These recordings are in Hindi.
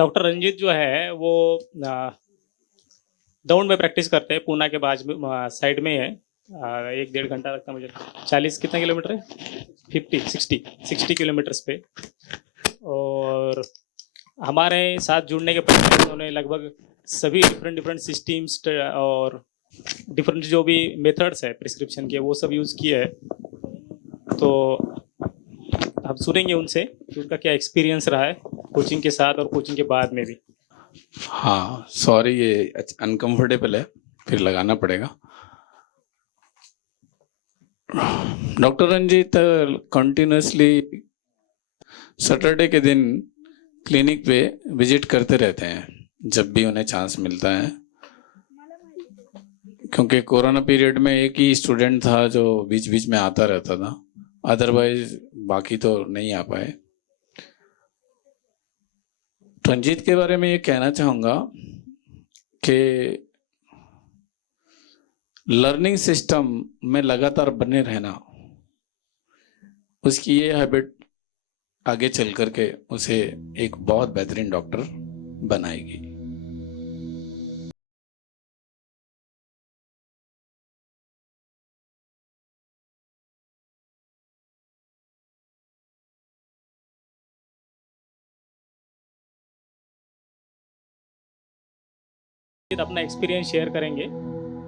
डॉक्टर रंजीत जो है वो दौड़ में प्रैक्टिस करते हैं, पूना के बाज में साइड में ही है। 1 डेढ़ घंटा लगता है मुझे। 40 कितना किलोमीटर है? 50 60 किलोमीटर्स पे। और हमारे साथ जुड़ने के पहले उन्होंने लगभग सभी डिफरेंट डिफरेंट सिस्टम्स और डिफरेंट जो भी मेथड्स है प्रिस्क्रिप्शन के वो सब यूज़ किए हैं। तो हम सुनेंगे उनसे कि उनका क्या एक्सपीरियंस रहा है कोचिंग के साथ और कोचिंग के बाद में भी। हाँ सॉरी, ये अनकंफर्टेबल है, फिर लगाना पड़ेगा। डॉक्टर रंजीत कंटिन्यूसली सैटरडे के दिन क्लिनिक पे विजिट करते रहते हैं जब भी उन्हें चांस मिलता है, क्योंकि कोरोना पीरियड में एक ही स्टूडेंट था जो बीच बीच में आता रहता था, अदरवाइज बाकी तो नहीं आ पाए। रंजीत के बारे में ये कहना चाहूँगा कि लर्निंग सिस्टम में लगातार बने रहना, उसकी ये हैबिट आगे चल करके उसे एक बहुत बेहतरीन डॉक्टर बनाएगी। अपना एक्सपीरियंस शेयर करेंगे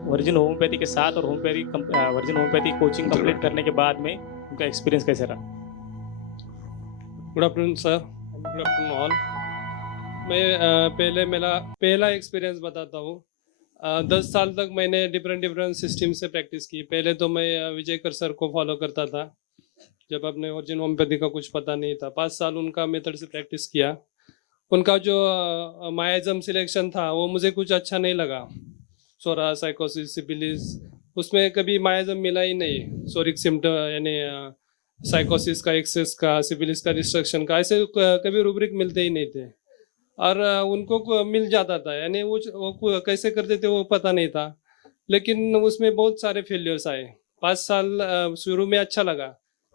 वर्जिन होम्योपैथी के साथ और वर्जिन होम्योपैथी कोचिंग कंप्लीट करने के बाद में उनका एक्सपीरियंस कैसे रहा। Good afternoon sir, good afternoon all. मैं पहले मेरा पहला एक्सपीरियंस बताता हूँ। 10 साल तक मैंने डिफरेंट सिस्टम से प्रैक्टिस की। पहले तो मैं विजयकर सर को फॉलो करता था जब अपने ओरिजिन होम्योपैथी का कुछ पता नहीं था। 5 साल उनका मेथड से प्रैक्टिस किया। उनका जो मायाजम सिलेक्शन था वो मुझे कुछ अच्छा नहीं लगा। सोरा, साइकोसिस, सिफिलिस, उसमें कभी मायाजम मिला ही नहीं। सोरिक सिम्टम यानी साइकोसिस का, एक्सेस का, सिफिलिस का, डिस्ट्रक्शन का, ऐसे कभी रूब्रिक मिलते ही नहीं थे। और उनको मिल जाता था, यानी वो कैसे करते थे वो पता नहीं था। लेकिन उसमें बहुत सारे फेलियर्स आए। 5 साल शुरू में अच्छा लगा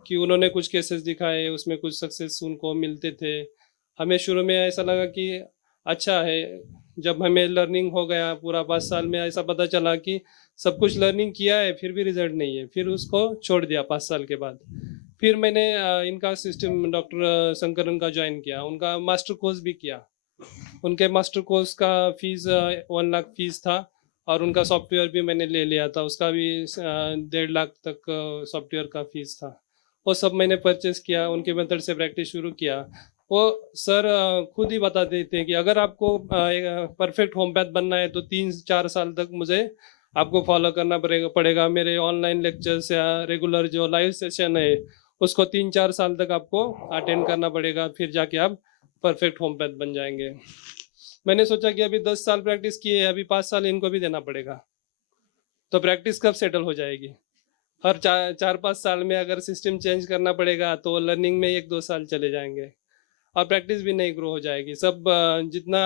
कि उन्होंने कुछ केसेस दिखाए, उसमें कुछ सक्सेस उनको मिलते थे। हमें शुरू में ऐसा लगा कि अच्छा है। जब हमें लर्निंग हो गया पूरा 5 साल में, ऐसा पता चला कि सब कुछ लर्निंग किया है फिर भी रिजल्ट नहीं है, फिर उसको छोड़ दिया 5 साल के बाद। फिर मैंने इनका सिस्टम डॉक्टर शंकरन का ज्वाइन किया, उनका मास्टर कोर्स भी किया। उनके मास्टर कोर्स का फीस 1 लाख फीस था, और उनका सॉफ्टवेयर भी मैंने ले लिया था, उसका भी 1.5 लाख तक सॉफ्टवेयर का फीस था। वो सब मैंने परचेस किया, उनके मेथड से प्रैक्टिस शुरू किया। वो सर खुद ही बताते थे कि अगर आपको परफेक्ट होम्योपैथ बनना है तो 3-4 साल तक मुझे आपको फॉलो करना पड़ेगा। मेरे ऑनलाइन लेक्चर्स या रेगुलर जो लाइव सेशन है उसको 3-4 साल तक आपको अटेंड करना पड़ेगा, फिर जाके आप परफेक्ट होम्योपैथ बन जाएंगे। मैंने सोचा कि अभी 10 साल प्रैक्टिस की है, अभी 5 साल इनको भी देना पड़ेगा, तो प्रैक्टिस कब सेटल हो जाएगी। हर 4-5 साल में अगर सिस्टम चेंज करना पड़ेगा तो लर्निंग में 1-2 साल चले जाएंगे और प्रैक्टिस भी नहीं ग्रो हो जाएगी। सब जितना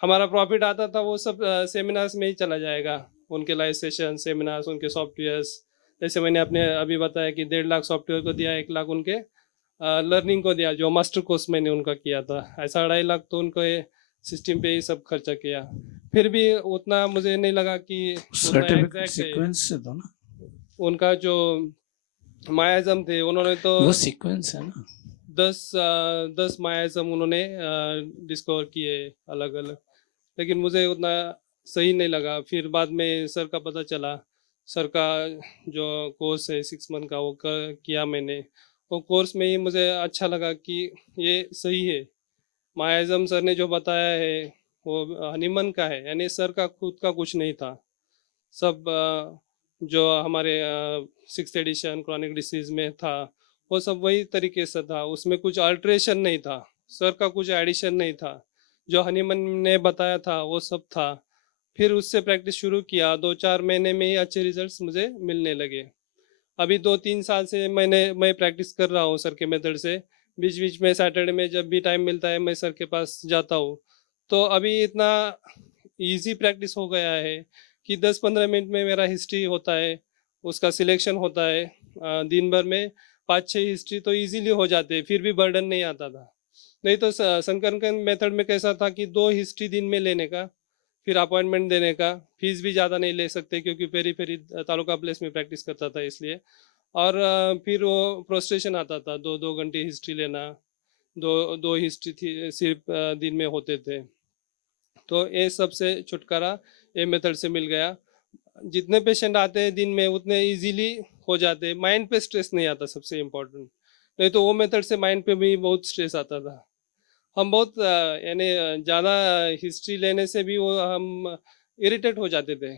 हमारा प्रॉफिट आता था वो सब सेमिनार्स में ही चला जाएगा। उनके लाइव सेशन, सेमिनार्स, उनके सॉफ्टवेयर्स, जैसे मैंने अपने अभी बताया कि 1.5 लाख सॉफ्टवेयर को दिया, 1 लाख उनके लर्निंग को दिया, जो मास्टर कोर्स मैंने उनका किया था। ऐसा 2.5 लाख तो उनको सिस्टम पे ही सब खर्चा किया। फिर भी उतना मुझे नहीं लगा कि उतना एग्जैक्ट सीक्वेंस से दो ना, उनका जो मायाजम थे उन्होंने तो वो सीक्वेंस है ना। 10 मायाजम उन्होंने डिस्कवर किए अलग अलग, लेकिन मुझे उतना सही नहीं लगा। फिर बाद में सर का पता चला, सर का जो कोर्स है 6 मंथ का वो किया मैंने। वो कोर्स में ही मुझे अच्छा लगा कि ये सही है। मायाजम सर ने जो बताया है वो हनीमन का है, यानी सर का खुद का कुछ नहीं था। सब जो हमारे 6th एडिशन क्रॉनिक डिसीज में था वो सब वही तरीके से था, उसमें कुछ अल्ट्रेशन नहीं था, सर का कुछ एडिशन नहीं था। जो हनीमन ने बताया था वो सब था। फिर उससे प्रैक्टिस शुरू किया, 2-4 महीने में ही अच्छे रिजल्ट्स मुझे मिलने लगे। अभी 2-3 साल से मैं प्रैक्टिस कर रहा हूँ सर के मेथड से। बीच बीच में सैटरडे में जब भी टाइम मिलता है मैं सर के पास जाता हूँ। तो अभी इतना इजी प्रैक्टिस हो गया है कि 10-15 मिनट में मेरा हिस्ट्री होता है, उसका सिलेक्शन होता है। दिन भर में 5-6 हिस्ट्री तो इजीली हो जाते हैं, फिर भी बर्डन नहीं आता था। नहीं तो संकरन मेथड में कैसा था कि 2 हिस्ट्री दिन में लेने का, फिर अपॉइंटमेंट देने का, फीस भी ज़्यादा नहीं ले सकते क्योंकि पेरी पेरी तालुका प्लेस में प्रैक्टिस करता था इसलिए। और फिर वो प्रोस्टेशन आता था, 2-2 घंटे हिस्ट्री लेना, 2 हिस्ट्री थी सिर्फ दिन में होते थे। तो ये सबसे छुटकारा ये मेथड से मिल गया। जितने पेशेंट आते हैं दिन में उतने इजीली हो जाते हैं, माइंड पे स्ट्रेस नहीं आता, सबसे इम्पोर्टेंट। नहीं तो वो मेथड से माइंड पे भी बहुत स्ट्रेस आता था। हम बहुत यानी ज़्यादा हिस्ट्री लेने से भी वो हम इरिटेट हो जाते थे,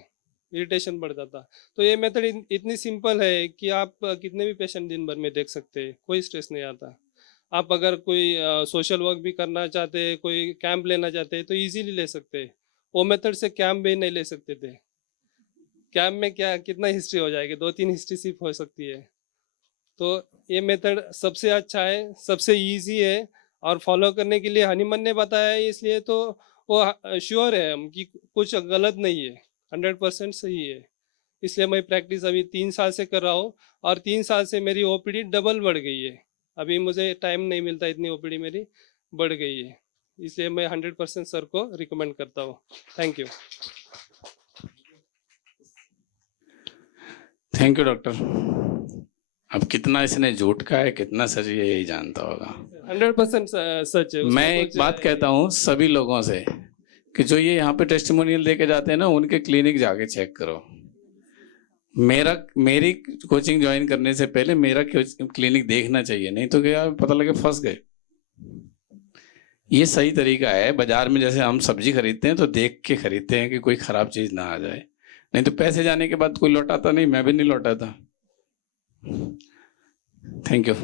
इरिटेशन बढ़ता था। तो ये मेथड इतनी सिंपल है कि आप कितने भी पेशेंट दिन भर में देख सकते हैं, कोई स्ट्रेस नहीं आता। आप अगर कोई सोशल वर्क भी करना चाहते हैं, कोई कैंप लेना चाहते हैं तो इजीली ले सकते हैं। वो मेथड से कैंप भी नहीं ले सकते थे। कैंप में क्या कितना हिस्ट्री हो जाएगी, 2-3 हिस्ट्री सिर्फ हो सकती है। तो ये मेथड सबसे अच्छा है, सबसे इजी है और फॉलो करने के लिए हनीमन ने बताया है, इसलिए तो वो श्योर है हम कि कुछ गलत नहीं है, 100% सही है। इसलिए मैं प्रैक्टिस अभी 3 साल से कर रहा हूँ और 3 साल से मेरी ओपीडी डबल बढ़ गई है। अभी मुझे टाइम नहीं मिलता, इतनी ओपीडी मेरी बढ़ गई है, इसलिए मैं 100% सर को रिकमेंड करता हूँ। Thank you. Thank you doctor. अब कितना इसने झूठ का है कितना सच है यही जानता होगा। 100% सच है। मैं एक बात कहता हूँ सभी लोगों से कि जो ये यहाँ पे टेस्टिमोनियल देके जाते हैं ना, उनके क्लिनिक जाके चेक करो। मेरी कोचिंग ज्वाइन करने से पहले मेरा क्लिनिक देखना चाहिए, नहीं तो क्या पता लगे फंस गए। ये सही तरीका है। बाजार में जैसे हम सब्जी खरीदते हैं तो देख के खरीदते हैं कि कोई खराब चीज ना आ जाए, नहीं तो पैसे जाने के बाद कोई लौटाता नहीं, मैं भी नहीं लौटाता। Thank you.